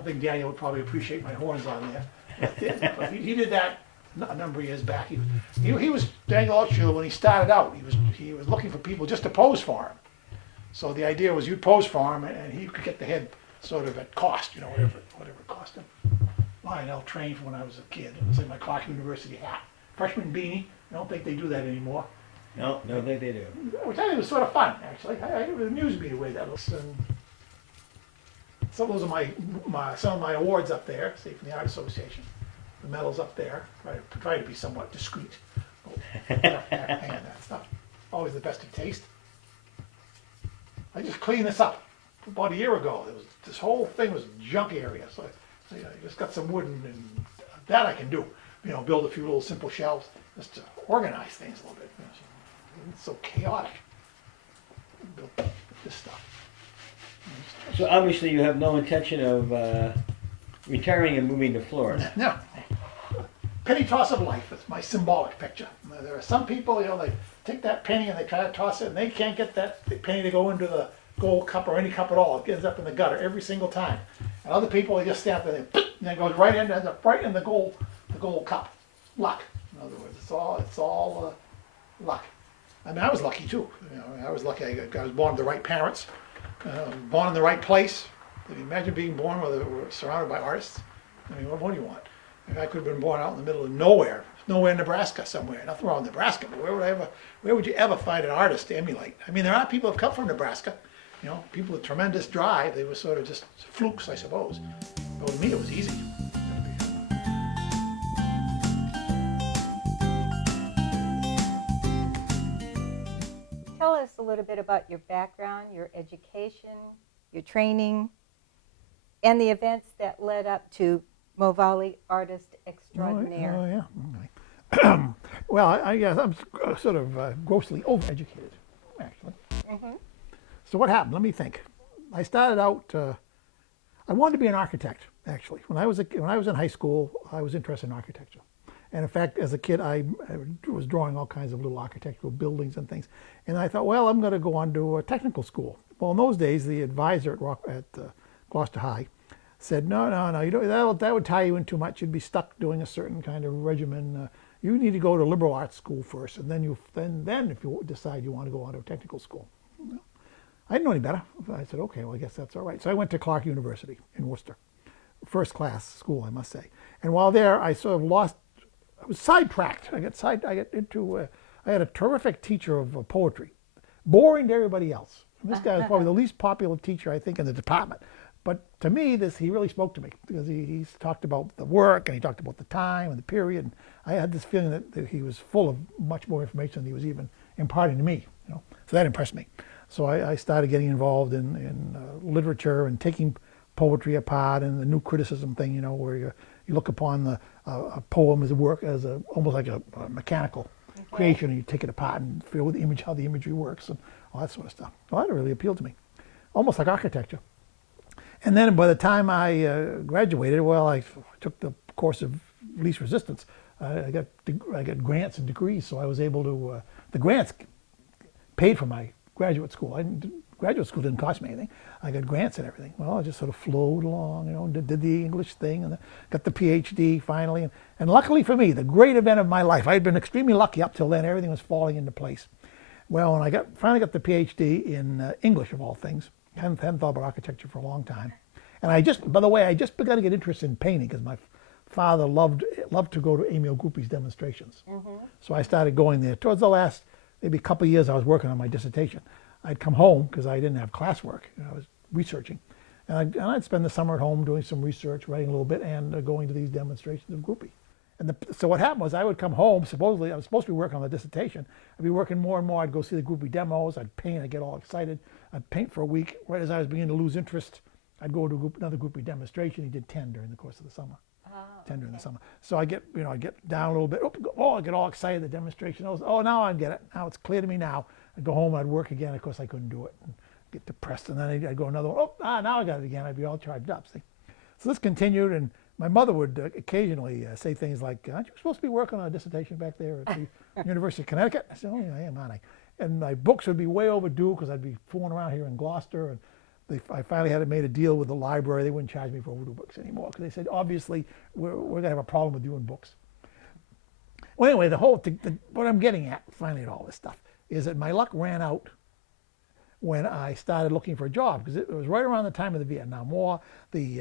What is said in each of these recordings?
don't think Daniel would probably appreciate my horns on there. But he did that a number of years back. He was Daniel Altschul when he started out. He was looking for people just to pose for him. So the idea was you'd pose for him, and he could get the head sort of at cost, you know, whatever it cost him. Lionel trained from when I was a kid. It was like my Clark University hat, freshman beanie. I don't think they do that anymore. No, don't think they do. Which I think was sort of fun, actually. It amused me the way that looks. And so those are some of my awards up there, say from the Art Association. The medals up there. Try to be somewhat discreet. And that's not always the best of taste. I just cleaned this up about a year ago. This whole thing was a junk area, so I just got some wood and that I can do. You know, build a few little simple shelves just to organize things a little bit. You know, so it's so chaotic. Build this stuff. So obviously you have no intention of retiring and moving to Florida. No. Penny toss of life. It's my symbolic picture. There are some people, you know, they take that penny and they try to toss it, and they can't get that penny to go into the gold cup or any cup at all. It ends up in the gutter every single time. And other people, they just stand there and it goes right in, ends up right in the gold cup. Luck. In other words, it's all luck. I mean, I was lucky too. You know, I was lucky. I was born to the right parents, born in the right place. Can you imagine being born where we're surrounded by artists? I mean, what do you want? I could have been born out in the middle of nowhere in Nebraska somewhere. Nothing wrong with Nebraska, but where would you ever find an artist to emulate? I mean, there are people who have come from Nebraska, you know, people with tremendous drive. They were sort of just flukes, I suppose. But with me, it was easy. Tell us a little bit about your background, your education, your training, and the events that led up to Movalli Artist Extraordinaire. Oh, yeah. Okay. Well, I guess I'm sort of grossly overeducated, actually. Mm-hmm. So what happened? Let me think. I started out. I wanted to be an architect, actually. When I was in high school, I was interested in architecture, and in fact, as a kid, I was drawing all kinds of little architectural buildings and things. And I thought, well, I'm going to go on to a technical school. Well, in those days, the advisor at Gloucester High said, no, that would tie you in too much. You'd be stuck doing a certain kind of regimen. You need to go to liberal arts school first, and then if you decide you want to go on to a technical school. Well, I didn't know any better. I said, okay, well, I guess that's all right. So I went to Clark University in Worcester, first class school, I must say. And while there, I sort of I was sidetracked. I had a terrific teacher of poetry, boring to everybody else. And this guy was probably the least popular teacher, I think, in the department. But to me, he really spoke to me because he talked about the work and he talked about the time and the period. And I had this feeling that he was full of much more information than he was even imparting to me. You know, so that impressed me. So I started getting involved in literature and taking poetry apart and the new criticism thing. You know, where you look upon a poem as a work as almost like a mechanical creation, and you take it apart and feel with the image how the imagery works and all that sort of stuff. Well, that really appealed to me, almost like architecture. And then by the time I graduated, well, I took the course of least resistance. I got grants and degrees, so I was able to. The grants paid for my graduate school. Graduate school didn't cost me anything. I got grants and everything. Well, I just sort of flowed along, you know, and did the English thing, and got the PhD finally. And luckily for me, the great event of my life, I had been extremely lucky up till then. Everything was falling into place. Well, when I finally got the PhD in English, of all things, hadn't thought about architecture for a long time. And I just begun to get interested in painting because my father loved to go to Emil Gruppi's demonstrations. Mm-hmm. So I started going there. Towards the last maybe a couple of years I was working on my dissertation. I'd come home because I didn't have classwork. You know, I was researching. And I'd spend the summer at home doing some research, writing a little bit, and going to these demonstrations of Gruppi. And so what happened was I would come home, supposedly I was supposed to be working on the dissertation. I'd be working more and more. I'd go see the Gruppi demos. I'd paint. I'd get all excited. I'd paint for a week. Right as I was beginning to lose interest, I'd go to another Gruppi demonstration. He did 10 during the course of the summer. 10 during the summer. So I get down a little bit. Oh, I get all excited. The demonstration. Now I get it. Now it's clear to me now. I'd go home. I'd work again. Of course, I couldn't do it. And get depressed. And then I'd go another one. Now I got it again. I'd be all charged up. See? So this continued, and my mother would occasionally say things like, aren't you supposed to be working on a dissertation back there at the University of Connecticut? I said, oh, yeah, I am, aren't I? And my books would be way overdue because I'd be fooling around here in Gloucester. And I finally had made a deal with the library. They wouldn't charge me for Voodoo books anymore because they said, obviously, we're going to have a problem with you and books. Well, anyway, what I'm getting at, finally, at all this stuff, is that my luck ran out when I started looking for a job, because it was right around the time of the Vietnam War.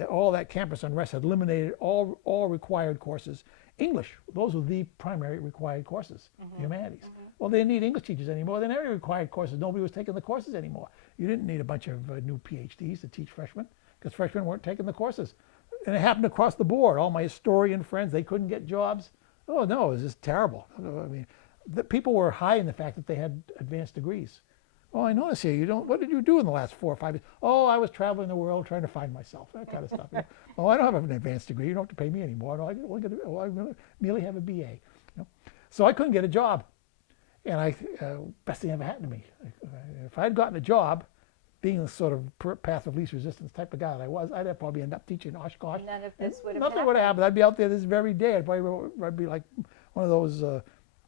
All that campus unrest had eliminated all required courses. English, those were the primary required courses, humanities. Well, they didn't need English teachers anymore. They never had required courses. Nobody was taking the courses anymore. You didn't need a bunch of new PhDs to teach freshmen, because freshmen weren't taking the courses. And it happened across the board. All my historian friends, they couldn't get jobs. Oh, no, it was just terrible. I mean, the people were high in the fact that they had advanced degrees. Oh, I notice here, what did you do in the last 4 or 5 years? Oh, I was traveling the world trying to find myself, that kind of stuff. Oh, I don't have an advanced degree. You don't have to pay me anymore. No, I merely have a BA. So I couldn't get a job. And best thing ever happened to me. If I had gotten a job, being the sort of path of least resistance type of guy that I was, I'd have probably end up teaching Oshkosh. None of this would have Nothing would have happened. I'd be out there this very day. I'd be like one of those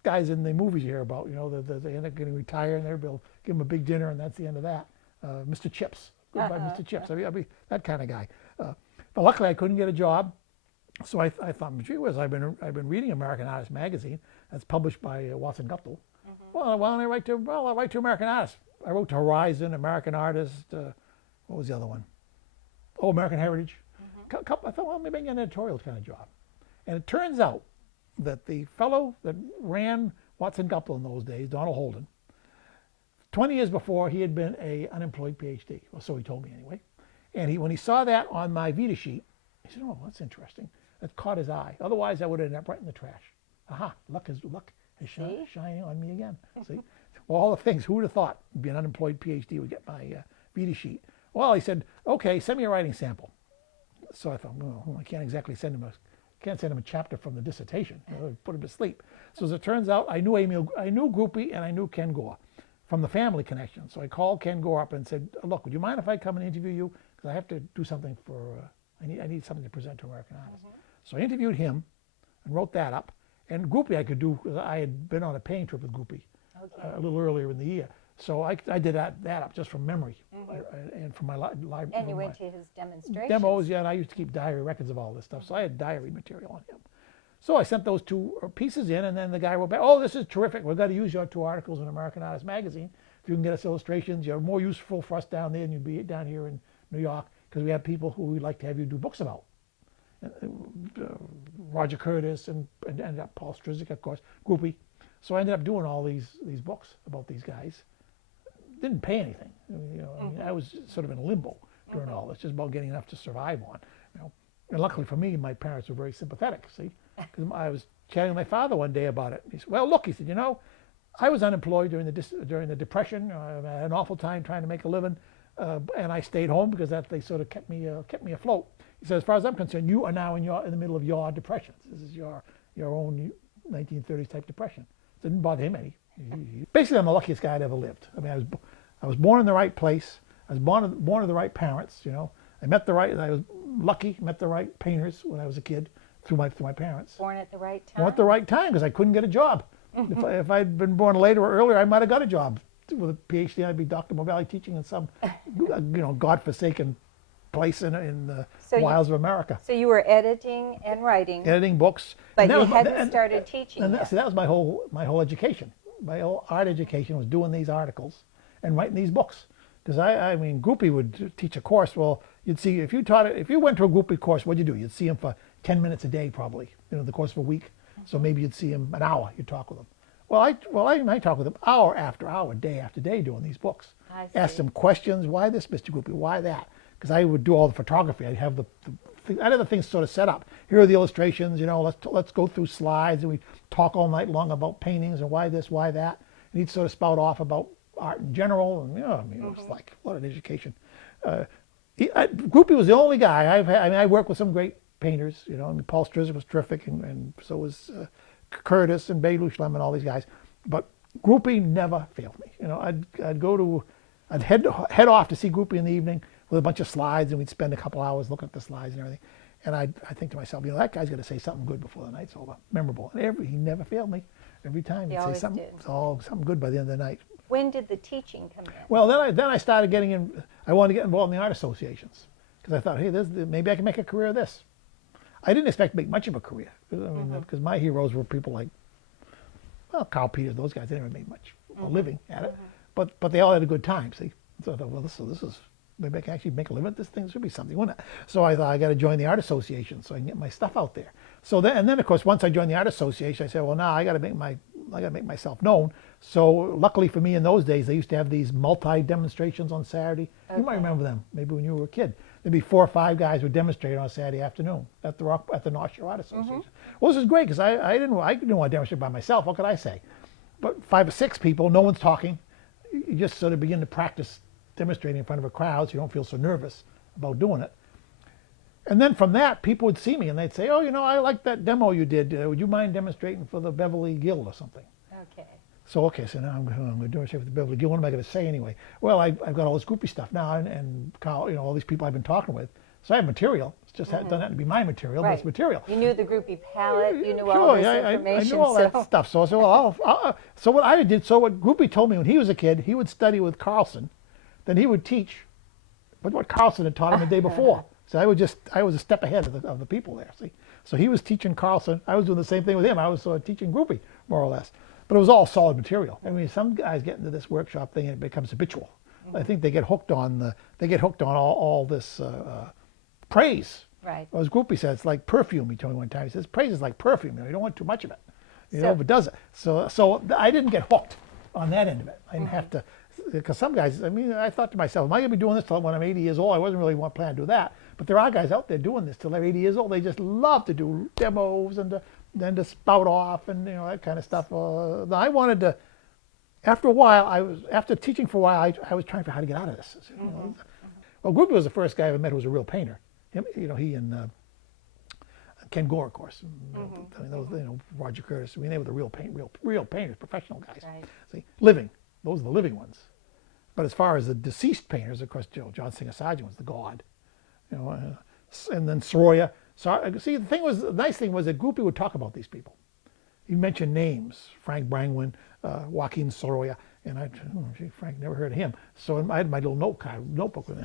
guys in the movies you hear about, they end up getting retired and they'll give them a big dinner and that's the end of that. Mr. Chips. Goodbye, Mr. Chips. I'd be that kind of guy. But luckily I couldn't get a job. So I thought, gee whiz, I've been reading American Artist magazine. That's published by Watson Guptill. Well, why don't I write to? I'll write to American Artist. I wrote to Horizon, American Artist. What was the other one? Oh, American Heritage. I thought, well, maybe I can get an editorial kind of job. And it turns out that the fellow that ran Watson Guptill in those days, Donald Holden, 20 years before, he had been an unemployed PhD. Well, so he told me anyway. And when he saw that on my Vita sheet, he said, oh, that's interesting. That caught his eye. Otherwise, I would have ended up right in the trash. Aha, luck is shining on me again. See? Well, all the things, who would have thought be an unemployed PhD would get my Vita sheet? Well, he said, okay, send me a writing sample. So I thought, well, I can't exactly send him a chapter from the dissertation. Put him to sleep. So as it turns out, I knew Groupie and I knew Ken Gore from the family connection. So I called Ken Gore up and said, look, would you mind if I come and interview you? Because I have to do something I need something to present to American Artists. So I interviewed him and wrote that up. And Groupie I could do, because I had been on a paying trip with Groupie a little earlier in the year. So I did that up just from memory and from my library. And you went to his demonstrations. Demos, yeah, and I used to keep diary records of all this stuff. So I had diary material on him. So I sent those 2 pieces in, and then the guy wrote back, oh, this is terrific. We've got to use your 2 articles in American Artist magazine. If you can get us illustrations, you're more useful for us down there than you'd be down here in New York, because we have people who we'd like to have you do books about. Roger Curtis and ended up Paul Strzyk, of course, Groupie. So I ended up doing all these books about these guys. Didn't pay anything. I was sort of in limbo during all this, just about getting enough to survive on. And luckily for me, my parents were very sympathetic. See, because I was chatting with my father one day about it. He said, "Well, look," he said, I was unemployed during the Depression. I had an awful time trying to make a living, and I stayed home because they sort of kept me afloat. He said, as far as I'm concerned, you are now in the middle of your depressions. This is your own 1930s type depression. It didn't bother him any. Basically, I'm the luckiest guy I'd ever lived. I mean, I was born in the right place. I was born to the right parents. I was lucky, met the right painters when I was a kid through my parents. Born at the right time. Born at the right time because I couldn't get a job. If I'd been born later or earlier, I might have got a job with a PhD. I'd be Dr. Movalli teaching in some, godforsaken place in the wilds of America. So you were editing and writing. Editing books. But you hadn't started teaching yet. So that was my whole education. My whole art education was doing these articles and writing these books. Because I mean, Groupie would teach a course. Well, you'd see if you went to a Groupie course, what'd you do? You'd see him for 10 minutes a day, probably. The course of a week. So maybe you'd see him an hour. You'd talk with him. Well, I talk with him hour after hour, day after day, doing these books. Ask him questions. Why this, Mr. Groupie? Why that? Because I would do all the photography. I'd have the things sort of set up. Here are the illustrations. Let's go through slides, and we talk all night long about paintings and why this, why that. And he'd sort of spout off about art in general, and it was like what an education. Groupie was the only guy I worked with some great painters. Paul Strzyk was terrific, and so was Curtis and Belush Lemon, all these guys. But Groupie never failed me. I'd head off to see Groupie in the evening with a bunch of slides, and we'd spend a couple hours looking at the slides and everything. And I think to myself, that guy's got to say something good before the night's over, memorable. And he never failed me. Every time he'd say something good by the end of the night. When did the teaching come in? Well, then I started getting in. I wanted to get involved in the art associations because I thought, hey, maybe I can make a career of this. I didn't expect to make much of a career. I mean, because my heroes were people like, well, Carl Peters, those guys. They never made much a living at it, but they all had a good time. See, so I thought, well, this is maybe I can actually make a living at this thing. This should be something, wouldn't it? So I thought I got to join the art association so I can get my stuff out there. So then of course once I joined the art association, I said, well, now I got to make myself known. So luckily for me, in those days, they used to have these multi demonstrations on Saturday. Okay. You might remember them, maybe when you were a kid. There'd be 4 or 5 guys would demonstrate on a Saturday afternoon at the North Shore Art Association. Well, this is great because I didn't want to demonstrate by myself. What could I say? But 5 or 6 people, no one's talking. You just sort of begin to practice demonstrating in front of a crowd so you don't feel so nervous about doing it. And then from that, people would see me and they'd say, oh, I like that demo you did. Would you mind demonstrating for the Beverly Guild or something? Okay. So now I'm going to demonstrate for the Beverly Guild. What am I going to say anyway? Well, I've got all this groupie stuff now and all these people I've been talking with. So I have material. It's just doesn't have to be my material, but it's material. You knew the groupie palette. You knew all this information. I knew all that stuff. So I said, well, so what I did, so what Groupie told me when he was a kid, he would study with Carlson. Then he would teach what Carlson had taught him the day before. So I was a step ahead of the people there, see. So he was teaching Carlson. I was doing the same thing with him. I was teaching Groupie, more or less. But it was all solid material. I mean, some guys get into this workshop thing and it becomes habitual. I think they get hooked on all this praise. Right. Well, as Groupie said, it's like perfume. He told me one time. He says, praise is like perfume. You don't want too much of it. You overdoes it. So I didn't get hooked on that end of it. I didn't have to, because some guys, I mean, I thought to myself, am I going to be doing this till when I'm 80 years old? I wasn't really planning to do that. But there are guys out there doing this till they're 80 years old. They just love to do demos and then to spout off and that kind of stuff. I wanted to, after a while, after teaching for a while, I was trying to figure out how to get out of this. Well, Groupie was the first guy I ever met who was a real painter. He and Ken Gore, of course. I mean, those, Roger Curtis. I mean, they were the real painters, professional guys. Right. See, living. Those are the living ones. But as far as the deceased painters, of course, John Singer Sargent was the god. And then Soroya. So, see, the nice thing was that Groupie would talk about these people. He mentioned names: Frank Brangwyn, Joaquin Soroya. And Frank, never heard of him. So I had my little notebook with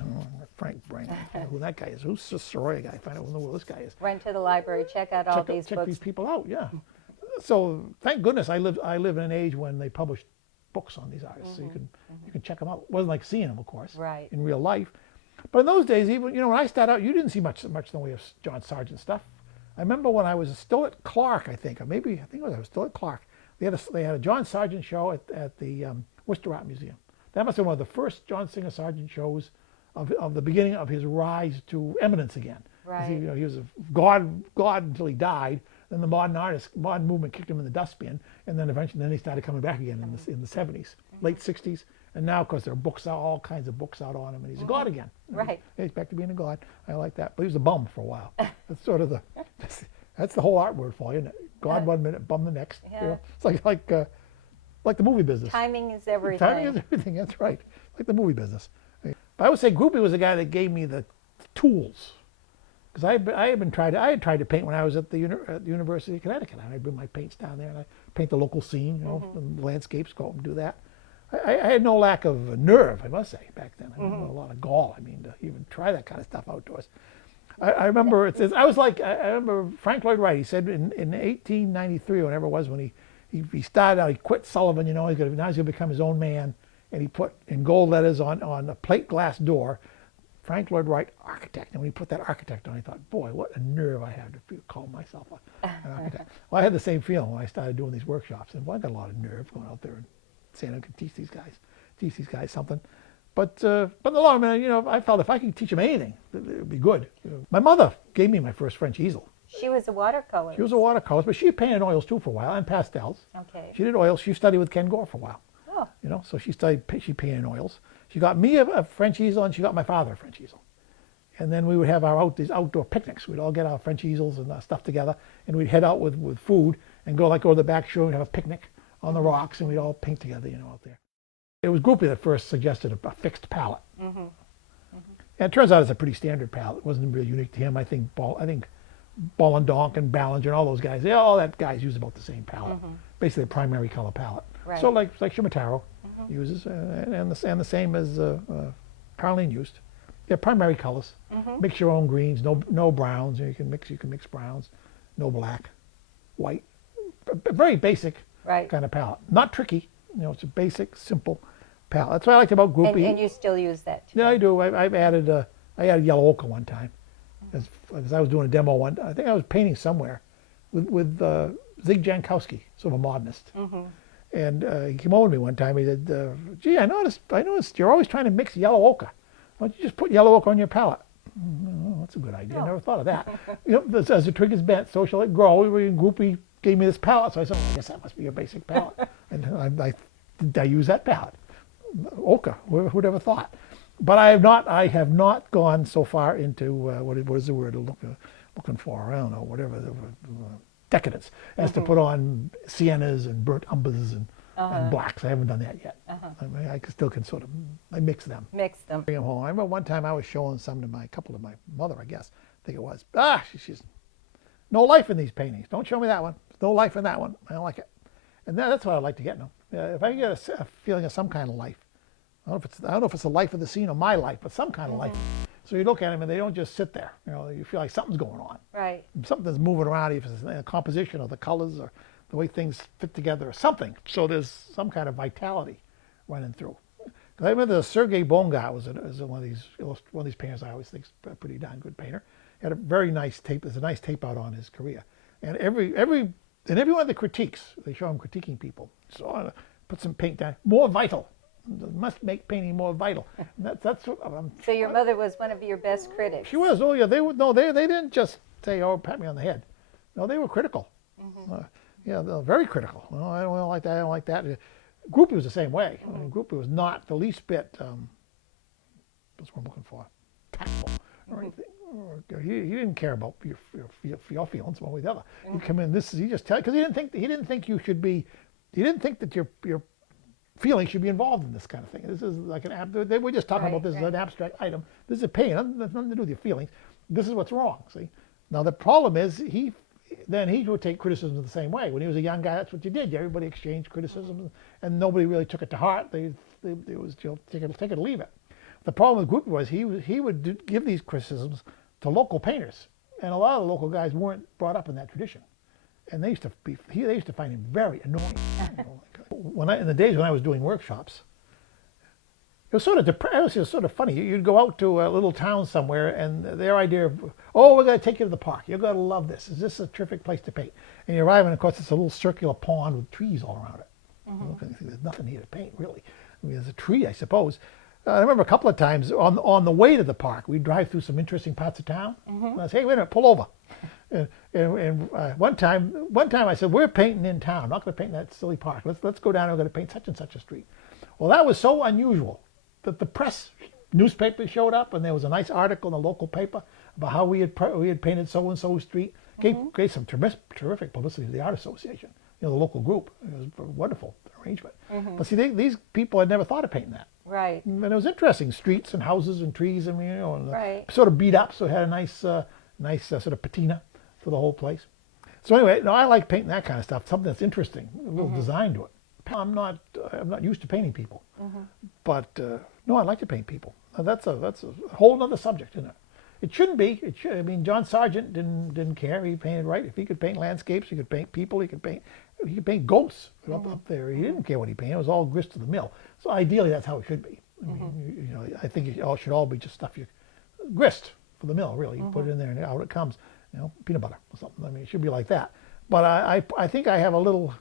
Frank Brangwyn. Who that guy is? Who's this Soroya guy? Find out who this guy is. Run to the library, check out all these books. Check these people out, yeah. So thank goodness I live in an age when they published books on these artists, so you can check them out. It wasn't like seeing them, of course, in real life. But in those days, even when I started out, you didn't see much in the way of John Sargent stuff. I remember when I was still at Clark, I think I was still at Clark. They had a John Sargent show at the Worcester Art Museum. That must have been one of the first John Singer Sargent shows of the beginning of his rise to eminence again. Right. He was a god until he died. Then the modern movement kicked him in the dustbin, and then eventually he started coming back again in the 70s, late 60s. And now, of course, there are books out, all kinds of books out on him, and he's a god again. Right. He's back to being a god. I like that. But he was a bum for a while. That's sort of that's the whole art word for you, isn't it? God one minute, bum the next. Yeah. It's like the movie business. Timing is everything. Timing is everything. That's right. Like the movie business. But I would say Groupie was the guy that gave me the tools. Because I had tried to paint when I was at the University of Connecticut. I'd bring my paints down there and I paint the local scene, the landscapes, go out and do that. I had no lack of nerve, I must say, back then. I had a lot of gall, to even try that kind of stuff outdoors. I remember I remember Frank Lloyd Wright. He said in 1893, whenever it was, when he started out, he quit Sullivan. Now he's going to become his own man, and he put in gold letters on a plate glass door, Frank Lloyd Wright, architect. And when he put that architect on, I thought, boy, what a nerve I have to call myself an architect. Well, I had the same feeling when I started doing these workshops. And I got a lot of nerve going out there and saying I could teach these guys something. But in the long run, I felt if I could teach them anything, it would be good. My mother gave me my first French easel. She was a watercolor. She was a watercolor, but she painted oils too for a while, and pastels. Okay. She did oils. She studied with Ken Gore for a while. Oh. So she painted oils. She got me a French easel, and she got my father a French easel. And then we would have these outdoor picnics. We'd all get our French easels and stuff together, and we'd head out with food and go to the back shore and have a picnic on the rocks, and we'd all paint together, out there. It was Groupie that first suggested a fixed palette. And it turns out it's a pretty standard palette. It wasn't really unique to him. I think Ball and Donk and Ballinger and all those guys, all that guys use about the same palette. Basically a primary color palette. Right. So like Shimotaro, uses, and the same as Carlene used. They're primary colors. Mix your own greens, no browns. You can mix browns, no black, white. A very basic Right. kind of palette. Not tricky. It's a basic, simple palette. That's what I liked about groupie. And you still use that too? Yeah, I do. I've added I added yellow ochre one time, as I was doing a demo one. I think I was painting somewhere with Zig Jankowski, sort of a modernist. And he came over to me one time. He said, "Gee, I noticed you're always trying to mix yellow ochre. Why don't you just put yellow ochre on your palette?" Oh, that's a good idea. I never thought of that. As the twig is bent, so shall it grow. Groupie gave me this palette, so I said, I guess that must be your basic palette. And I use that palette. Ochre, who would ever thought? But I have not gone so far into what is the word looking for? I don't know, whatever decadence, as to put on siennas and burnt umbers and blacks. I haven't done that yet. I mean, I still can sort of mix them. Mix them. Bring them home. I remember one time I was showing some to a couple of my mother, I guess. I think it was. She's no life in these paintings. Don't show me that one. There's no life in that one. I don't like it. And that's what I'd like to get now. If I can get a feeling of some kind of life. I don't know if it's the life of the scene or my life, but some kind of life. So you look at them and they don't just sit there. You feel like something's going on. Right. Something's moving around, if it's a composition or the colors or the way things fit together or something. So there's some kind of vitality running through. Because I remember Sergei Bonga was one of these painters I always think is a pretty darn good painter. He had a very nice tape. There's a nice tape out on his career. And every one of the critiques, they show him critiquing people. So put some paint down. More vital. Must make painting more vital. That's what So your mother was one of your best critics. She was. Oh yeah, they didn't just say, "Oh, pat me on the head." No, they were critical. Yeah, they're very critical. Oh, I don't like that. I don't like that. Groupie was the same way. I mean, Groupie was not the least bit. That's what I'm looking for. Tactful or anything. He didn't care about your feelings one way or the other. You come in. He just tell because he didn't think you should be. He didn't think that your feelings should be involved in this kind of thing. This is like they were just talking about this as an abstract item. This is a pain. It has nothing to do with your feelings. This is what's wrong. See, now the problem is he would take criticism the same way. When he was a young guy, that's what you did. Everybody exchanged criticism, and nobody really took it to heart. It was take it or leave it. The problem with Groupie was he would give these criticisms to local painters, and a lot of the local guys weren't brought up in that tradition, and they used to find him very annoying. In the days when I was doing workshops, it was sort of funny. You'd go out to a little town somewhere, and their idea of, we're going to take you to the park. You're going to love this. Is this a terrific place to paint? And you arrive, and of course, it's a little circular pond with trees all around it. You look and you think, there's nothing here to paint, really. I mean, there's a tree, I suppose. I remember a couple of times on the way to the park, we'd drive through some interesting parts of town. And I say, hey, wait a minute, pull over. And one time I said, we're painting in town. I'm not going to paint in that silly park. Let's go down and we're going to paint such and such a street. Well, that was so unusual that the press newspaper showed up, and there was a nice article in the local paper about how we had painted so and so street. Gave some terrific publicity to the art association, the local group. It was a wonderful arrangement. But see, these people had never thought of painting that. Right. And it was interesting, streets and houses and trees. I mean, and right. Sort of beat up, so it had a nice sort of patina for the whole place. So anyway, I like painting that kind of stuff. Something that's interesting, a little design to it. I'm not used to painting people, but no, I like to paint people. That's a whole other subject, isn't it? It shouldn't be. I mean, John Sargent didn't care. He painted right. If he could paint landscapes, he could paint people. He could paint ghosts up there. He didn't care what he painted. It was all grist to the mill. So ideally, that's how it should be. I mean, I think it should all be just stuff grist for the mill. Really, you put it in there and out it comes. Peanut butter or something. I mean, it should be like that. But I think I have a little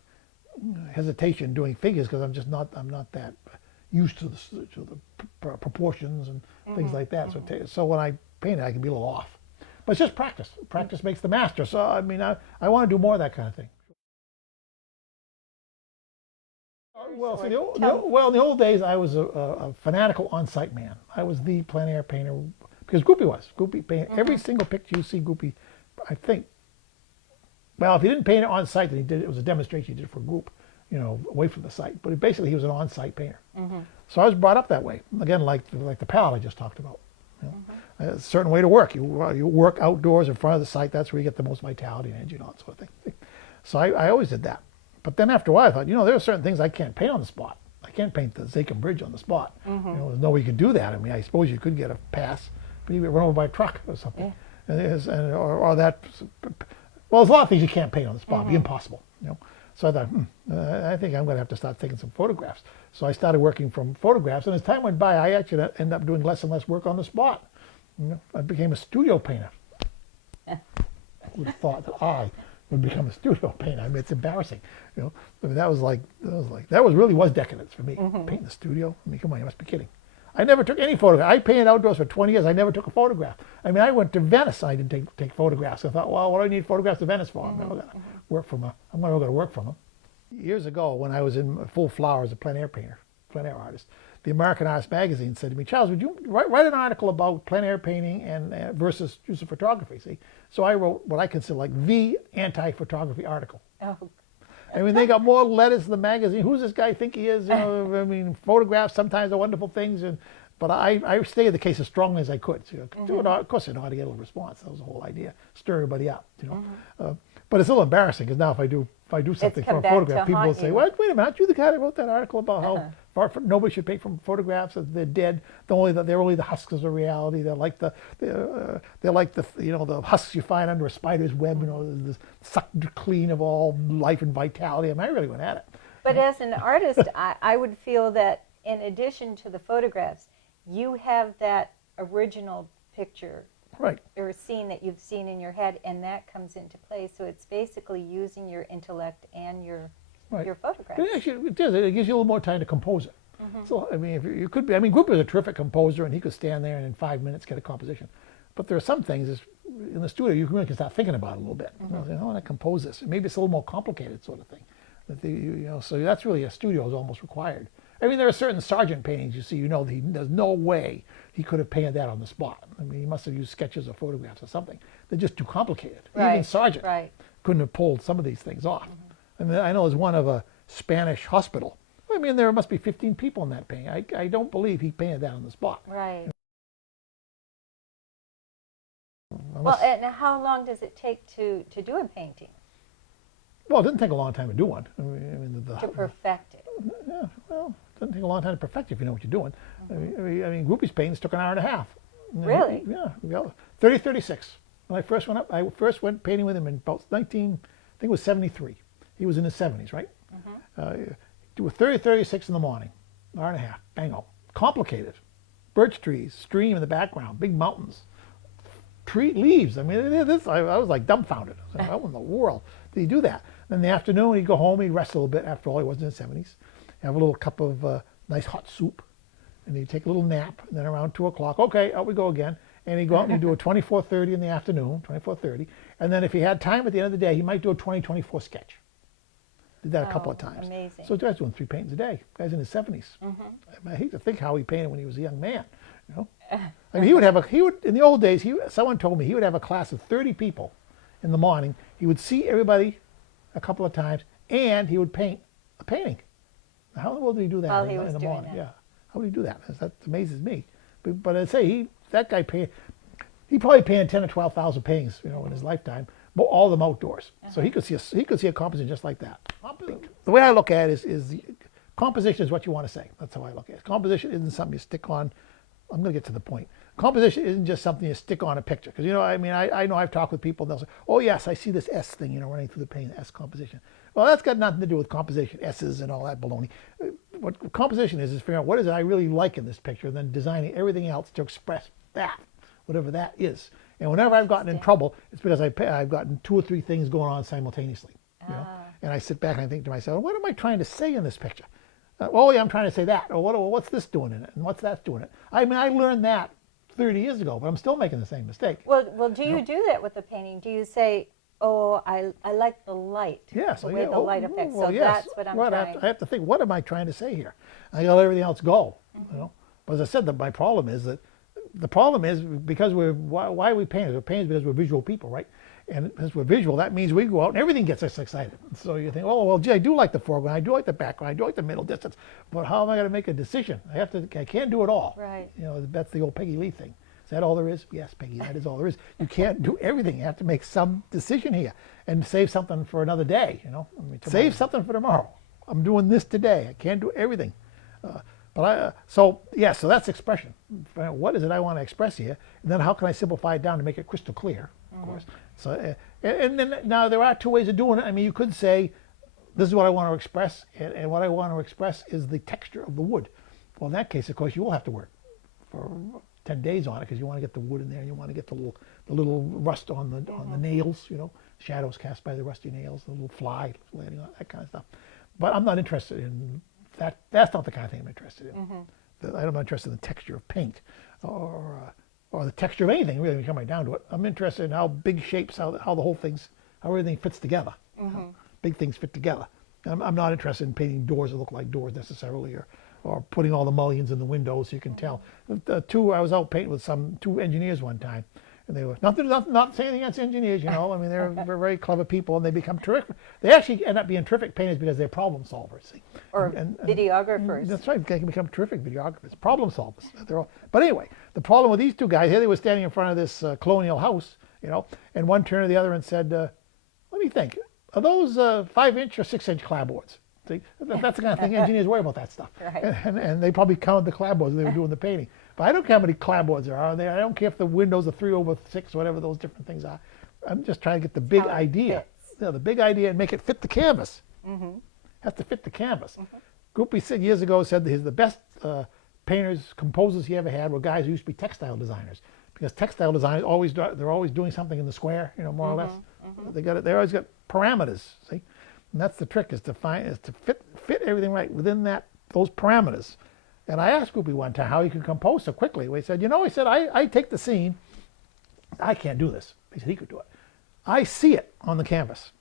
hesitation doing figures because I'm not that used to the proportions and things like that. So when I paint it, I can be a little off. But it's just practice. Practice makes the master. So I mean, I want to do more of that kind of thing. Well, in the old days, I was a fanatical on-site man. I was the plein air painter because Groupie painted every single picture you see. Groupie, I think. Well, if he didn't paint it on site, then it was a demonstration he did for a group, away from the site. But basically, he was an on-site painter. So I was brought up that way. Again, like the palette I just talked about. A certain way to work. You work outdoors in front of the site. That's where you get the most vitality and energy and all that sort of thing. So I always did that. But then after a while, I thought, there are certain things I can't paint on the spot. I can't paint the Zachem Bridge on the spot. You know, there's no way you could do that. I mean, I suppose you could get a pass, but you get run over by a truck or something. Or that. Well, there's a lot of things you can't paint on the spot. It'd be impossible. You know. So I thought, I think I'm going to have to start taking some photographs. So I started working from photographs, and as time went by, I actually ended up doing less and less work on the spot. You know, I became a studio painter. Who would have thought that I would become a studio painter? I mean, it's embarrassing. You know, I mean, that really was decadence for me. Painting the studio. I mean, come on, you must be kidding. I never took any photograph. I painted outdoors for 20 years. I never took a photograph. I mean, I went to Venice. I didn't take photographs. I thought, well, what do I need photographs to Venice for? I'm never going to work from I'm never going to work from them. Years ago, when I was in full flower as a plein air painter, plein air artist, the American Artist magazine said to me, Charles, would you write an article about plein air painting and versus use of photography? See, so I wrote what I consider like the anti-photography article. Oh. I mean, they got more letters in the magazine. Who's this guy think he is? You know, I mean, photographs sometimes are wonderful things, but I stated the case as strongly as I could. So, of course, in order to get a little response, that was the whole idea, stir everybody up. You know, but it's a little embarrassing because now if I do something for a photograph, people will say, "Wait a minute, aren't you the guy that wrote that article about how nobody should paint from photographs? That they're dead. They're only the husks of reality. They're like the husks you find under a spider's web. You know, the sucked clean of all life and vitality." I mean, I really went at it. But as an artist, I would feel that in addition to the photographs, you have that original picture. Right. Or a scene that you've seen in your head, and that comes into play. So it's basically using your intellect and your photographs. Actually, it does. It gives you a little more time to compose it. So, I mean, if you could be, I mean, Group is a terrific composer, and he could stand there and in 5 minutes get a composition. But there are some things in the studio you really can start thinking about it a little bit. You know, I want to compose this. Maybe it's a little more complicated sort of thing. So that's really a studio is almost required. I mean, there are certain Sargent paintings you see, you know, there's no way he could have painted that on the spot. I mean, he must have used sketches or photographs or something. They're just too complicated. Right. Even Sargent couldn't have pulled some of these things off. I mean, I know there's one of a Spanish hospital. I mean, there must be 15 people in that painting. I don't believe he painted that on the spot. Right. Well, and how long does it take to do a painting? Well, it didn't take a long time to do one. I mean, to perfect it. Yeah, well, it doesn't take a long time to perfect it if you know what you're doing. I mean, Groupie's paintings took an hour and a half. Really? Yeah. 30-36. When I first went up, I first went painting with him in about I think it was 73. He was in his 70s, right? Do a 30-36 in the morning, hour and a half, bango. Complicated. Birch trees, stream in the background, big mountains, tree leaves. I mean, I was like dumbfounded. I was like, how in the world did he do that? Then in the afternoon, he'd go home, he'd rest a little bit. After all, he was in his 70s. Have a little cup of nice hot soup, and he'd take a little nap. And then around 2 o'clock, okay, out we go again. And he'd go out and he'd do a 24:30 in the afternoon, 24:30. And then if he had time at the end of the day, he might do a 20-24 sketch. Did that a couple of times. Amazing. So the guy's doing 3 paintings a day. The guy's in his 70s. I hate to think how he painted when he was a young man. You know, I mean, he would in the old days. Someone told me he would have a class of 30 people in the morning. He would see everybody a couple of times, and he would paint a painting. How in the world did he do that While in he was the doing morning? that. Yeah, how would he do that? That amazes me. But I'd say that guy painted. He probably painted 10 or 12,000 paintings, you know, in his lifetime, but all of them outdoors. So he could see a composition just like that. The way I look at it is the composition is what you want to say. That's how I look at it. Composition isn't something you stick on. I'm going to get to the point. Composition isn't just something you stick on a picture. Because, you know, I mean, I know I've talked with people and they'll say, oh, yes, I see this S thing, you know, running through the painting, S composition. Well, that's got nothing to do with composition, S's and all that baloney. What composition is figuring out what is it I really like in this picture, and then designing everything else to express that, whatever that is. And whenever I've gotten in trouble, it's because I've gotten 2 or 3 things going on simultaneously. You know? And I sit back and I think to myself, what am I trying to say in this picture? Oh, yeah, I'm trying to say that. Or what's this doing in it? And what's that doing in it? I mean, I learned that 30 years ago, but I'm still making the same mistake. Well, do you do that with the painting? Do you say, oh, I like the light, the way the light affects, so that's what I'm trying. I have to think, what am I trying to say here? I let everything else go. You know? But as I said, my problem is that because why are we painters? We're painters because we're visual people, right? And because we're visual, that means we go out and everything gets us excited. So you think, oh, well, gee, I do like the foreground, I do like the background, I do like the middle distance, but how am I going to make a decision? I can't do it all. Right. You know, that's the old Peggy Lee thing. Is that all there is? Yes, Peggy, that is all there is. You can't do everything. You have to make some decision here and save something for another day, you know? Save something for tomorrow. I'm doing this today. I can't do everything. So that's expression. What is it I want to express here? And then how can I simplify it down to make it crystal clear, of course. So, and then now there are two ways of doing it. I mean, you could say, this is what I want to express, and what I want to express is the texture of the wood. Well, in that case, of course, you will have to work for 10 days on it because you want to get the wood in there, and you want to get the little rust on the nails, shadows cast by the rusty nails, the little fly landing on that kind of stuff. But I'm not interested in that. That's not the kind of thing I'm interested in. I'm not interested in the texture of paint or the texture of anything, really, when you come right down to it. I'm interested in how big shapes, how the whole how everything fits together. How big things fit together. I'm not interested in painting doors that look like doors necessarily, or putting all the mullions in the windows so you can tell. I was out painting with two engineers one time, and they were not saying anything against engineers, I mean, they're very clever people, and they become terrific. They actually end up being terrific painters because they're problem solvers, see. Or videographers. That's right. They can become terrific videographers, problem solvers. But anyway, the problem with these two guys here, they were standing in front of this colonial house, and one turned to the other and said, "Let me think. Are those 5-inch or 6-inch clapboards?" See, that's the kind of thing engineers worry about that stuff. Right. And they probably counted the clapboards when they were doing the painting. But I don't care how many clapboards there are. I don't care if the windows are 3/6, whatever those different things are. I'm just trying to get the big idea. The big idea, and make it fit the canvas. Has to fit the canvas. Goupy said years ago, the best painters, composers he ever had were guys who used to be textile designers. Because textile designers they're always doing something in the square, more or less. They always got parameters, see? And that's the trick, is to fit everything right within those parameters. And I asked Goupy one time how he could compose so quickly. He said, I take the scene. I can't do this. He said he could do it. I see it on the canvas.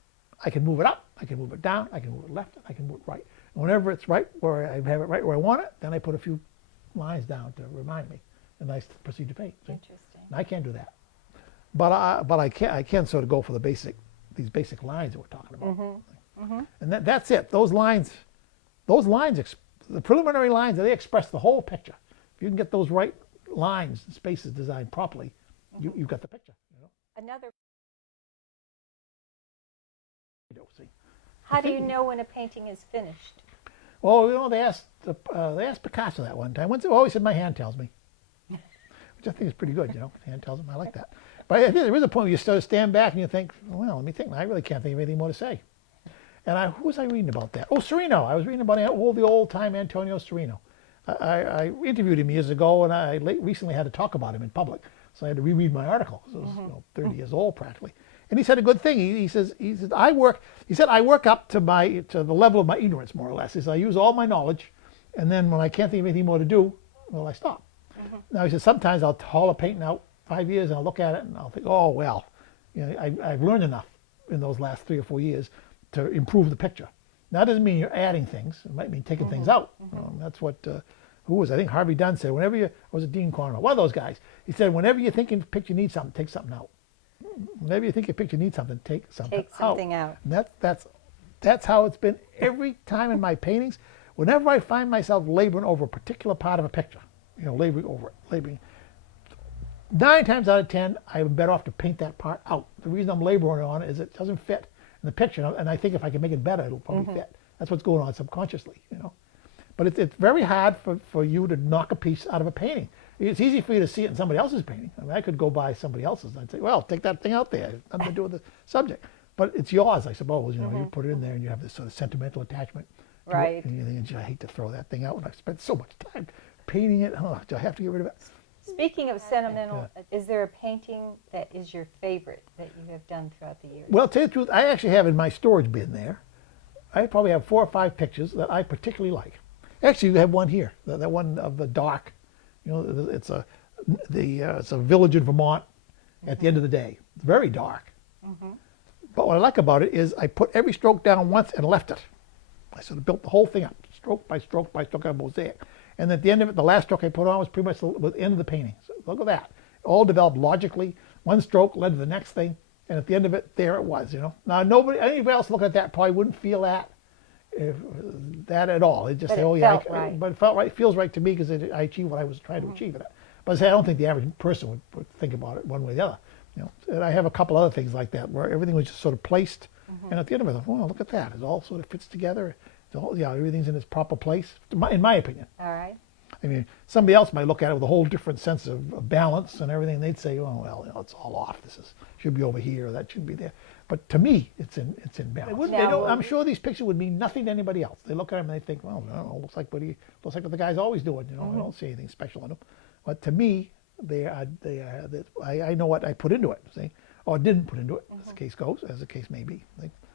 I can move it up, I can move it down, I can move it left, I can move it right. And whenever it's right, where I have it right where I want it, then I put a few lines down to remind me, and I proceed to paint. See? Interesting. And I can't do that. But I can sort of go for these basic lines that we're talking about. And that's it. Those lines, the preliminary lines, they express the whole picture. If you can get those right lines and spaces designed properly, you've got the picture. Another. See? How do you know when a painting is finished? Well, they asked Picasso that one time. He said, "My hand tells me," which I think is pretty good. Hand tells him. I like that. But I think there is a point where you sort of stand back and you think, well, let me think. I really can't think of anything more to say. And who was I reading about that? Oh, Serino. I was reading about the old-time Antonio Serino. I interviewed him years ago, and I recently had to talk about him in public. So I had to reread my article. So it was 30 years old practically. And he said a good thing. He said I work up to the level of my ignorance, more or less. He said I use all my knowledge, and then when I can't think of anything more to do, well, I stop. Now he said sometimes I'll haul a painting out 5 years and I'll look at it and I'll think, oh well, I've learned enough in those last 3 or 4 years to improve the picture. Now, that doesn't mean you're adding things. It might mean taking things out. That's what, I think Harvey Dunn said, or was it Dean Cornwell? One of those guys. He said, whenever you think your picture needs something, take something out. Whenever you think your picture needs something, take something out. And that's how it's been every time in my paintings. Whenever I find myself laboring over a particular part of a picture, laboring. 9 times out of 10, I'm better off to paint that part out. The reason I'm laboring on it is it doesn't fit in the picture, and I think if I can make it better, it'll probably fit. That's what's going on subconsciously, But it's very hard for you to knock a piece out of a painting. It's easy for you to see it in somebody else's painting. I mean, I could go by somebody else's and I'd say, well, take that thing out there. It's nothing to do with the subject. But it's yours, I suppose. You put it in there and you have this sort of sentimental attachment. Right. And I hate to throw that thing out when I've spent so much time painting it. Oh, do I have to get rid of it? Speaking of sentimental, is there a painting that is your favorite that you have done throughout the years? Well, to tell you the truth, I actually have in my storage bin there, I probably have 4 or 5 pictures that I particularly like. Actually, you have one here, that one of the dark. It's a village in Vermont at the end of the day. It's very dark. But what I like about it is I put every stroke down once and left it. I sort of built the whole thing up, stroke by stroke by stroke, a mosaic. And at the end of it, the last stroke I put on was pretty much the end of the painting. So look at that. All developed logically. One stroke led to the next thing. And at the end of it, there it was, Now, anybody else looking at that probably wouldn't feel that at all. It just but say, oh yeah, right. But it felt right. It feels right to me because I achieved what I was trying to achieve in it. But I say I don't think the average person would think about it one way or the other. And I have a couple other things like that where everything was just sort of placed, and at the end of it, I thought, well, look at that. It all sort of fits together. So, yeah, everything's in its proper place, in my opinion. All right. I mean, somebody else might look at it with a whole different sense of balance and everything. They'd say, "Oh, well, it's all off. Should be over here. Or that shouldn't be there." But to me, it's in balance. I'm sure these pictures would mean nothing to anybody else. They look at them and they think, "Well, no, looks like what the guy's always doing." I don't see anything special in them. But to me, I know what I put into it. See, or didn't put into it, as the case goes, as the case may be.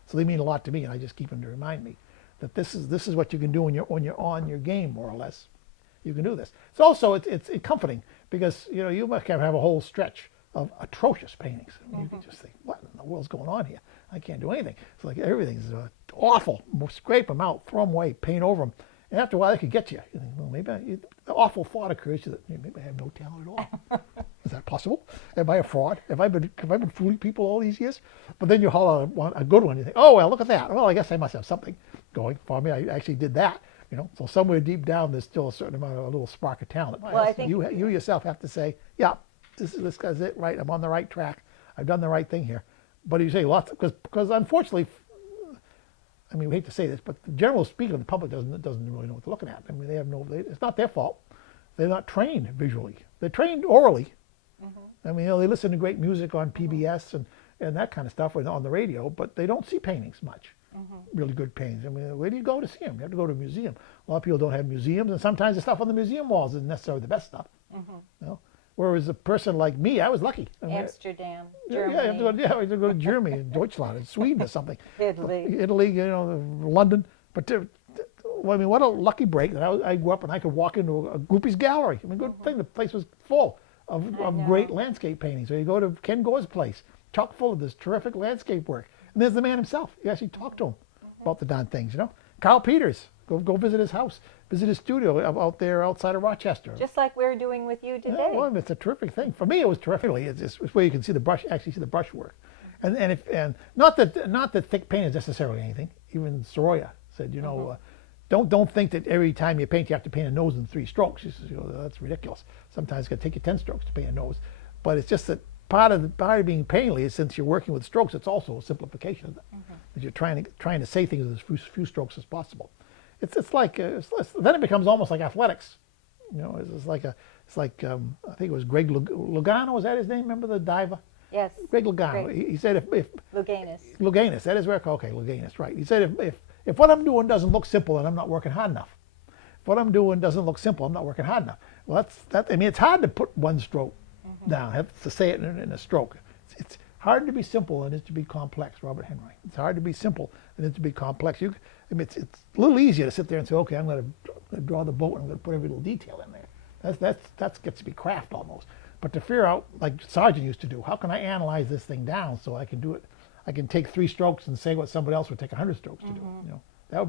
So they mean a lot to me, and I just keep them to remind me that this is what you can do when you're on your game, more or less. You can do this. It's also it's comforting because you might have a whole stretch of atrocious paintings. You can just think, what in the world's going on here? I can't do anything. It's like everything's awful. Scrape them out, throw them away, paint over them, and after a while they could get you. You think, well, maybe the awful thought occurs to you that maybe I have no talent at all. Is that possible? Am I a fraud? Have I been fooling people all these years? But then you haul a good one. You think, oh well, look at that. Well, I guess I must have something going for me. I actually did that. So somewhere deep down, there's still a certain amount of a little spark of talent. Well, I think you yourself have to say, yeah, this guy's it, right? I'm on the right track. I've done the right thing here. But you say lots because unfortunately, I mean, we hate to say this, but the general speaker of the public doesn't really know what they're looking at. I mean, it's not their fault. They're not trained visually. They're trained orally. I mean, they listen to great music on PBS and that kind of stuff on the radio, but they don't see paintings much. Really good paintings. I mean, where do you go to see them? You have to go to a museum. A lot of people don't have museums, and sometimes the stuff on the museum walls isn't necessarily the best stuff. Whereas a person like me, I was lucky. I mean, Amsterdam, Germany. Yeah, you have to go to Germany and Deutschland and Sweden or something. Italy, London. But I mean, what a lucky break that I grew up and I could walk into a groupie's gallery. I mean, good thing the place was full of great landscape paintings. So you go to Ken Gore's place, chock full of this terrific landscape work. And there's the man himself. You actually talk to him about the darn things, Carl Peters, go visit his house, visit his studio out there outside of Rochester. Just like we're doing with you today. Yeah, well, it's a terrific thing. For me, it was terrific. It's where you can see the brush work. And not that thick paint is necessarily anything. Even Sorolla said, don't think that every time you paint you have to paint a nose in 3 strokes. He says, that's ridiculous. Sometimes it's going to take you 10 strokes to paint a nose. But it's just that part of being painterly is since you're working with strokes, it's also a simplification of that. Because you're trying to say things with as few strokes as possible. It's like then it becomes almost like athletics. It's like I think it was Greg Lugano, was that his name? Remember the diver? Yes. Greg Lugano. He said if Louganis, that is where Louganis, right? He said if what I'm doing doesn't look simple, then I'm not working hard enough. If what I'm doing doesn't look simple, I'm not working hard enough. Well, I mean, it's hard to put one stroke down. I have to say it in a stroke. It's hard to be simple and it's to be complex, Robert Henry. It's hard to be simple and it's to be complex. It's a little easier to sit there and say, okay, I'm going to draw the boat and I'm going to put every little detail in there. That gets to be craft almost. But to figure out, like Sargent used to do, how can I analyze this thing down so I can do it? I can take 3 strokes and say what somebody else would take 100 strokes to do.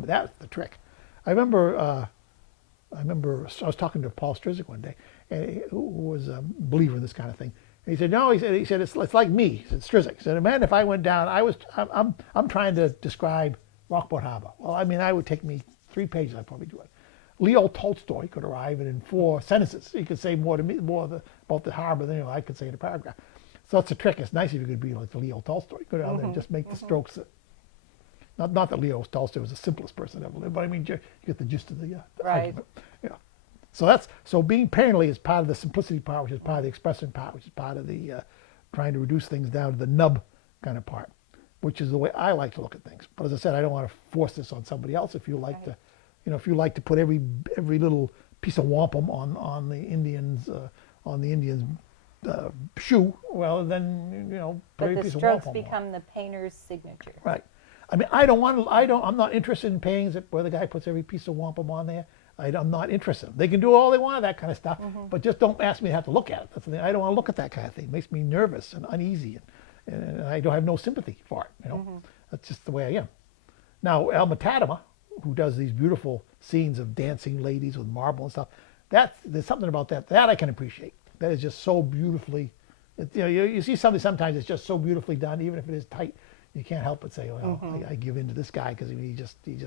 That's the trick. I remember I was talking to Paul Strzyk one day, who was a believer in this kind of thing. And he said, no, he said it's like me. He said, Strzyk. He said, man, if I went down, I'm trying to describe Rockport Harbor. Well, I mean, I would take me 3 pages. I'd probably do it. Leo Tolstoy could arrive and in 4 sentences, he could say more about the harbor than I could say in a paragraph. So that's a trick. It's nice if you could be like the Leo Tolstoy. Go down there and just make the strokes. Not that Leo Tolstoy was the simplest person ever lived, but I mean, you get the gist of the argument. Yeah. So being painterly is part of the simplicity part, which is part of the expressing part, which is part of the trying to reduce things down to the nub kind of part, which is the way I like to look at things. But as I said, I don't want to force this on somebody else. If you like to, if you like to put every little piece of wampum on the Indians shoe, well then put every piece of wampum. But the strokes become the painter's signature. Right. I mean, I'm not interested in paintings where the guy puts every piece of wampum on there. I'm not interested. They can do all they want of that kind of stuff, but just don't ask me to have to look at it. That's the thing. I don't want to look at that kind of thing. It makes me nervous and uneasy, and I don't have no sympathy for it. That's just the way I am. Now, Alma Tadema, who does these beautiful scenes of dancing ladies with marble and stuff, there's something about that I can appreciate. That is just so beautifully. You see something sometimes it's just so beautifully done, even if it is tight. You can't help but say, well, I give in to this guy because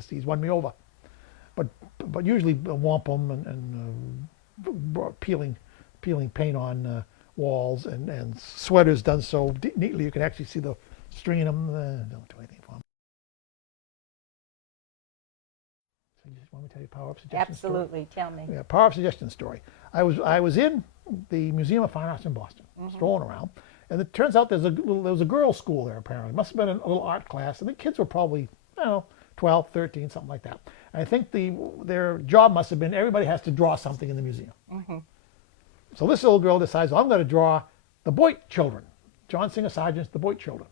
he's won me over. But usually wampum and peeling paint on walls and sweaters done so neatly you can actually see the string in them. Don't do anything for them. Want me to tell you a power of suggestion story? Absolutely. Tell me. Yeah, power of suggestion story. I was in the Museum of Fine Arts in Boston, strolling around, and it turns out there was a girls' school there apparently. It must have been a little art class, and the kids were probably, I don't know, 12, 13, something like that. And I think their job must have been everybody has to draw something in the museum. So this little girl decides, well, I'm going to draw the Boyd children, John Singer Sargent's The Boyd Children.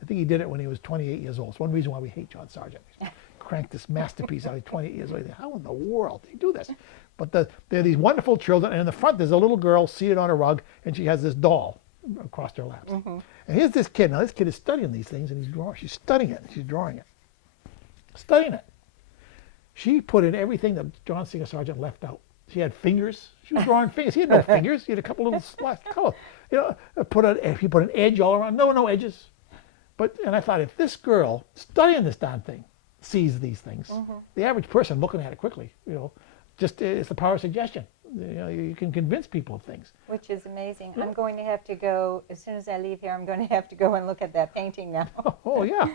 I think he did it when he was 28 years old. It's one reason why we hate John Sargent. He cranked this masterpiece out at 28 years old. How in the world did he do this? But they're these wonderful children, and in the front there's a little girl seated on a rug, and she has this doll across her laps. And here's this kid. Now this kid is studying these things, and she's studying it, and she's drawing it. Studying it. She put in everything that John Singer Sargent left out. She had fingers. She was drawing fingers. He had no fingers. He had a couple little splashes of color. You know, he put an edge all around. No edges. And I thought, if this girl studying this darn thing sees these things, the average person looking at it quickly, you know, just it's the power of suggestion. You know, you can convince people of things. Which is amazing. Yeah. I'm going to have to go, as soon as I leave here, I'm going to have to go and look at that painting now. Oh, yeah.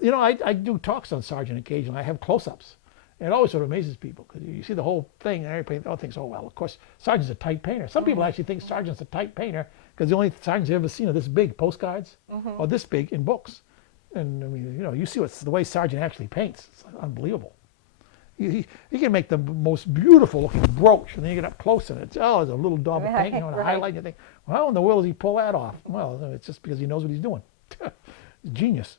You know, I do talks on Sargent occasionally. I have close-ups. And it always sort of amazes people because you see the whole thing and everybody thinks, oh, well, of course, Sargent's a tight painter. Some people actually think Sargent's a tight painter because the only Sargent's you've ever seen are this big postcards or this big in books. And I mean, you know, you see the way Sargent actually paints. It's unbelievable. He can make the most beautiful looking brooch, and then you get up close and it's there's a little daub of paint, you know, and a highlight, and you think, well, how in the world does he pull that off? Well, it's just because he knows what he's doing. Genius.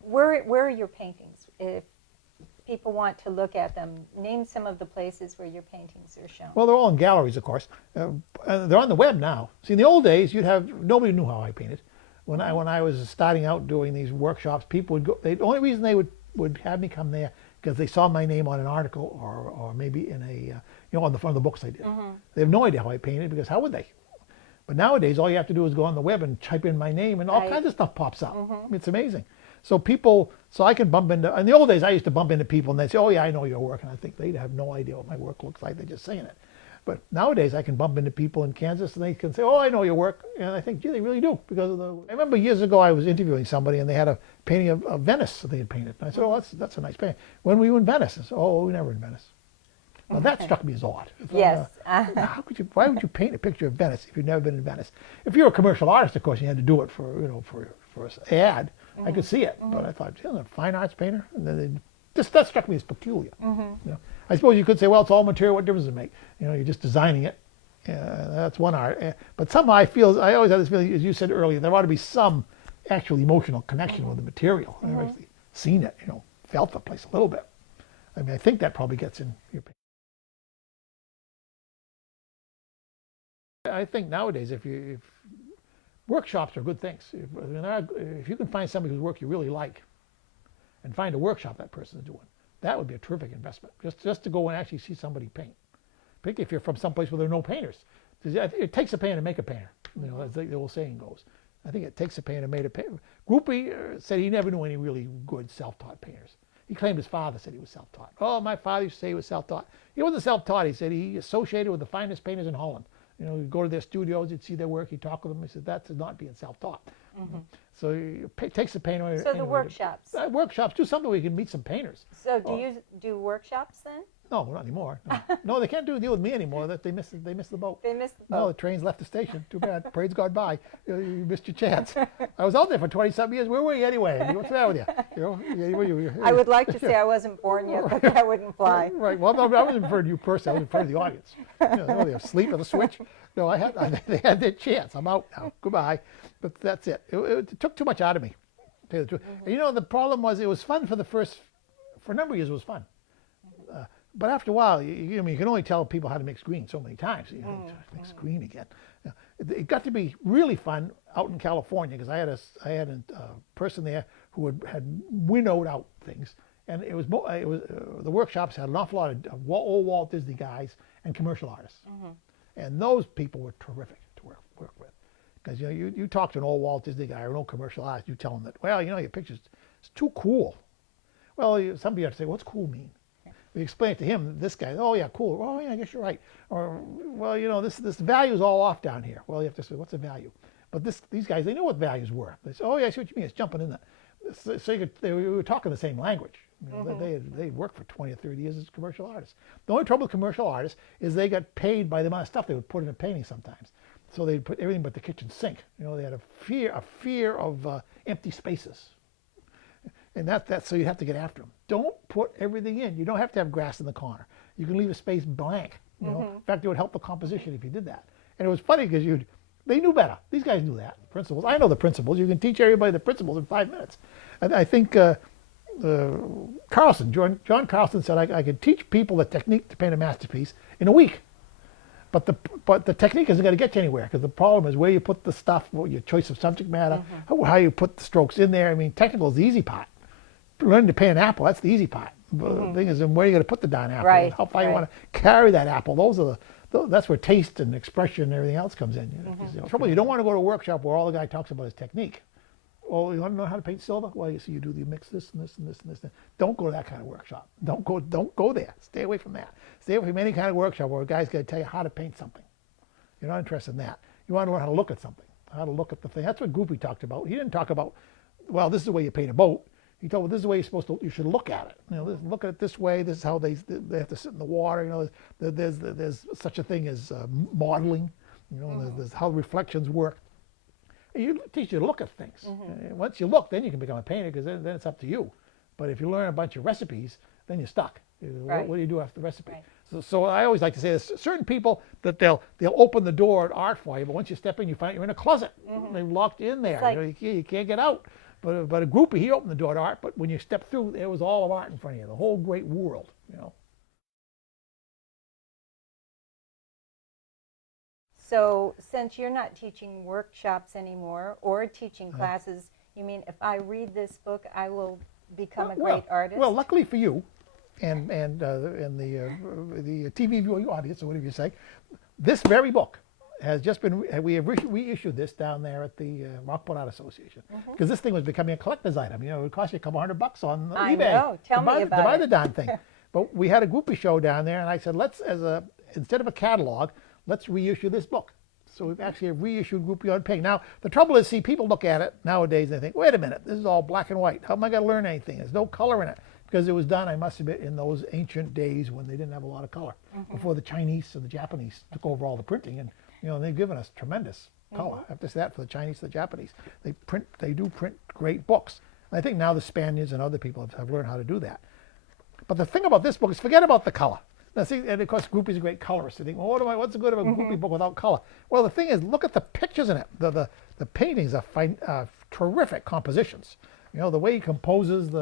Where are your paintings? If people want to look at them, name some of the places where your paintings are shown. Well, they're all in galleries, of course. They're on the web now. See, in the old days, nobody knew how I painted. When I was starting out doing these workshops, people would go. The only reason they would have me come there because they saw my name on an article or maybe in on the front of the books I did. They have no idea how I painted because how would they? But nowadays, all you have to do is go on the web and type in my name, and all kinds of stuff pops up. It's amazing. So I can bump into. In the old days, I used to bump into people, and they'd say, "Oh yeah, I know your work," and I think they have no idea what my work looks like. They're just saying it. But nowadays, I can bump into people in Kansas, and they can say, "Oh, I know your work," and I think, "Gee, they really do," because of I remember years ago I was interviewing somebody, and they had a painting of Venice that they had painted. And I said, "Oh, that's a nice painting. When were you in Venice?" I said, "Oh, we never in Venice." Now that struck me as odd. Yes. Why would you paint a picture of Venice if you've never been in Venice? If you're a commercial artist, of course, you had to do it for an ad. I could see it, but I thought, a fine arts painter, and then that struck me as peculiar. You know? I suppose you could say, well, it's all material. What difference does it make? You know, you're just designing it. That's one art. But somehow I always have this feeling, as you said earlier, there ought to be some actual emotional connection with the material. I've actually seen it, felt the place a little bit. I mean, I think that probably gets in your painting. I think nowadays, if workshops are good things. If you can find somebody whose work you really like and find a workshop that person is doing, that would be a terrific investment. Just to go and actually see somebody paint. Particularly if you're from someplace where there are no painters. It takes a painter to make a painter, as the old saying goes. I think it takes a painter to make a painter. Groupie said he never knew any really good self-taught painters. He claimed his father said he was self-taught. Oh, my father used to say he was self-taught. He wasn't self-taught. He said he associated with the finest painters in Holland. You'd go to their studios, you'd see their work, you'd talk with them. He said, that's not being self-taught. So it takes a painter. So the workshops. Workshops, do something where you can meet some painters. So do you do workshops then? No, not anymore. No, they can't deal with me anymore. They missed the boat. They missed the boat. No, the train's left the station. Too bad. Parade's gone by. You missed your chance. I was out there for 20-something years. Where were you anyway? What's the matter with you? I would like to say I wasn't born yet, but that wouldn't fly. Right. Well, no, I wasn't referring to you personally. I was referring to the audience. They were asleep at the switch. No, they had their chance. I'm out now. Goodbye. But that's it. It took too much out of me. To tell you the truth. And the problem was it was fun for a number of years it was fun. But after a while, you can only tell people how to mix green so many times. Mix green again. It got to be really fun out in California because I had a person there who had winnowed out things, and it was the workshops had an awful lot of old Walt Disney guys and commercial artists, and those people were terrific to work with because you talk to an old Walt Disney guy or an old commercial artist, you tell them that your picture's it's too cool. Well, some people have to say, what's cool mean? We explain it to him, this guy, oh yeah, cool, oh yeah, I guess you're right. Or, well, this value's all off down here. Well, you have to say, what's the value? But these guys, they know what values were. They say, oh yeah, I see what you mean, it's jumping in that. so we were talking the same language. You know, they worked for 20 or 30 years as commercial artists. The only trouble with commercial artists is they got paid by the amount of stuff they would put in a painting sometimes. So they'd put everything but the kitchen sink. You know, they had a fear of empty spaces. And that's so you have to get after them. Don't put everything in. You don't have to have grass in the corner. You can leave a space blank. You know, in fact, it would help the composition if you did that. And it was funny because they knew better. These guys knew that principles. I know the principles. You can teach everybody the principles in 5 minutes. And I think Carlson, John Carlson said I could teach people the technique to paint a masterpiece in a week. But the technique isn't going to get you anywhere because the problem is where you put the stuff, your choice of subject matter, how you put the strokes in there. I mean, technical is the easy part. Learning to paint an apple, that's the easy part. The thing is, where are you going to put the darn apple? Right, And how far you want to carry that apple. That's where taste and expression and everything else comes in. You know? 'Cause the trouble is, you don't want to go to a workshop where all the guy talks about is technique. Well, you want to know how to paint silver? Well, you see, you do the mix this and this and this and this. Don't go to that kind of workshop. Don't go there. Stay away from that. Stay away from any kind of workshop where a guy's going to tell you how to paint something. You're not interested in that. You want to learn how to look at something, how to look at the thing. That's what Goopy talked about. He didn't talk about, well, this is the way you paint a boat. He told me this is the way you should look at it. You know, look at it this way. This is how they have to sit in the water. You know, there's such a thing as modeling. You know, there's how reflections work. You teach you to look at things. Once you look, then you can become a painter because then it's up to you. But if you learn a bunch of recipes, then you're stuck. What do you do after the recipe? Right. So I always like to say there's certain people that they'll open the door at art for you, but once you step in, you find you're in a closet. They've locked you in there. Like, you can't get out. But a groupie, he opened the door to art, but when you step through, there was all of art in front of you, the whole great world, you know. So since you're not teaching workshops anymore or teaching classes, you mean if I read this book, I will become a great artist? Well, luckily for you and the TV viewing audience, or whatever you say, this very book has just been, we have reissued this down there at the Rockport Art Association because this thing was becoming a collector's item. You know, it would cost you a couple $100 on I eBay know. Tell me about to buy it. the darn thing. But we had a groupie show down there, and I said, instead of a catalog, let's reissue this book. So we've actually reissued Groupie on Pink. Now, the trouble is, see, people look at it nowadays and they think, wait a minute, this is all black and white. How am I going to learn anything? There's no color in it. Because it was done, I must admit, in those ancient days when they didn't have a lot of color. Before the Chinese and the Japanese took over all the printing. And, you know, they've given us tremendous color. I have to say that for the Chinese and the Japanese. They do print great books. And I think now the Spaniards and other people have learned how to do that. But the thing about this book is forget about the color. Now, see, and of course, Groupie's a great colorist. You think, well, what's the good of a Groupie book without color? Well, the thing is, look at the pictures in it. The paintings are terrific compositions. You know, the way he composes,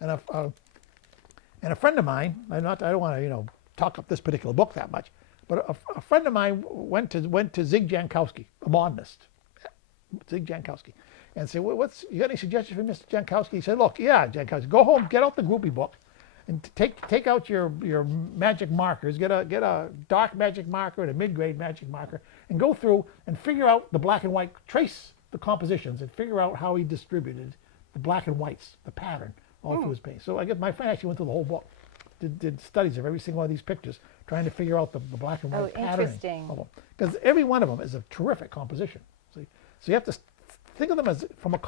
and a friend of mine, I don't want to, talk up this particular book that much, but a friend of mine went to Zig Jankowski, a modernist, Zig Jankowski, and said, you got any suggestions for Mr. Jankowski? He said, look, yeah, Jankowski, go home, get out the Groupie book, and take out your magic markers, get a dark magic marker and a mid-grade magic marker, and go through and figure out the black and white, trace the compositions and figure out how he distributed the black and whites, the pattern, all through his paint. So I guess my friend actually went through the whole book, did studies of every single one of these pictures, trying to figure out the black and white patterning of them. Because every one of them is a terrific composition. See? So you have to think of them as from a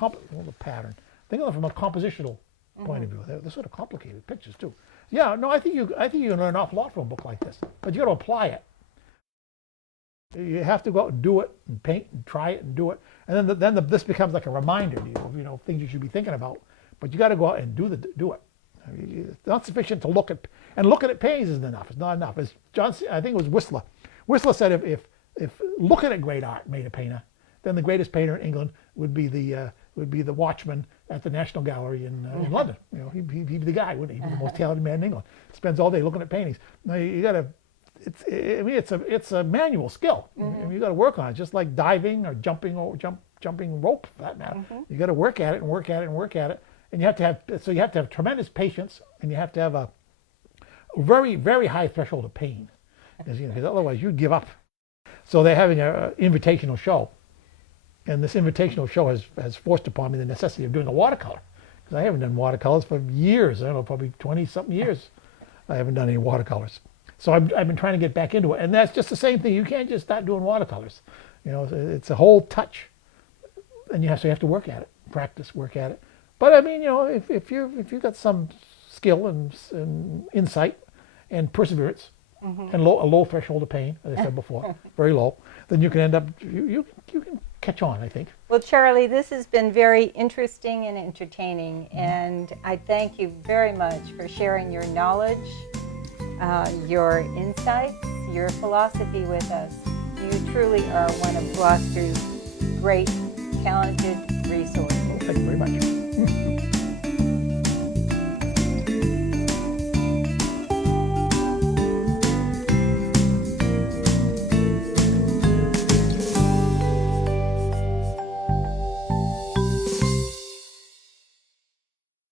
pattern. Think of them from a compositional point of view. They're sort of complicated pictures too. Yeah, no, I think you can learn an awful lot from a book like this, but you got to apply it. You have to go out and do it, and paint, and try it, and do it, and then this becomes like a reminder to you of things you should be thinking about. But you got to go out and do it. I mean, it's not sufficient to look at it. Paintings isn't enough. It's not enough. As John, I think it was Whistler. Whistler said if looking at great art made a painter, then the greatest painter in England would be the watchman at the National Gallery in London. He'd be the guy, wouldn't he? He'd be the most talented man in England. Spends all day looking at paintings. Now you got to. It's a manual skill. I mean, you got to work on it, just like diving or jumping rope, for that matter. You got to work at it and work at it and work at it, and you have to have tremendous patience, and you have to have a very, very high threshold of pain, because otherwise you'd give up. So they're having an invitational show, and this invitational show has forced upon me the necessity of doing a watercolor, because I haven't done watercolors for years. I don't know, probably 20-something years. I haven't done any watercolors. So I've been trying to get back into it, and that's just the same thing. You can't just start doing watercolors. It's a whole touch, and you have to work at it. practice, work at it. But I mean, if you've got some skill and insight and perseverance and a low threshold of pain, as I said before, very low, then you can end up you can catch on, I think. Well, Charlie, this has been very interesting and entertaining, and I thank you very much for sharing your knowledge, your insights, your philosophy with us. You truly are one of Gloucester's great, talented resources. Thank you very much.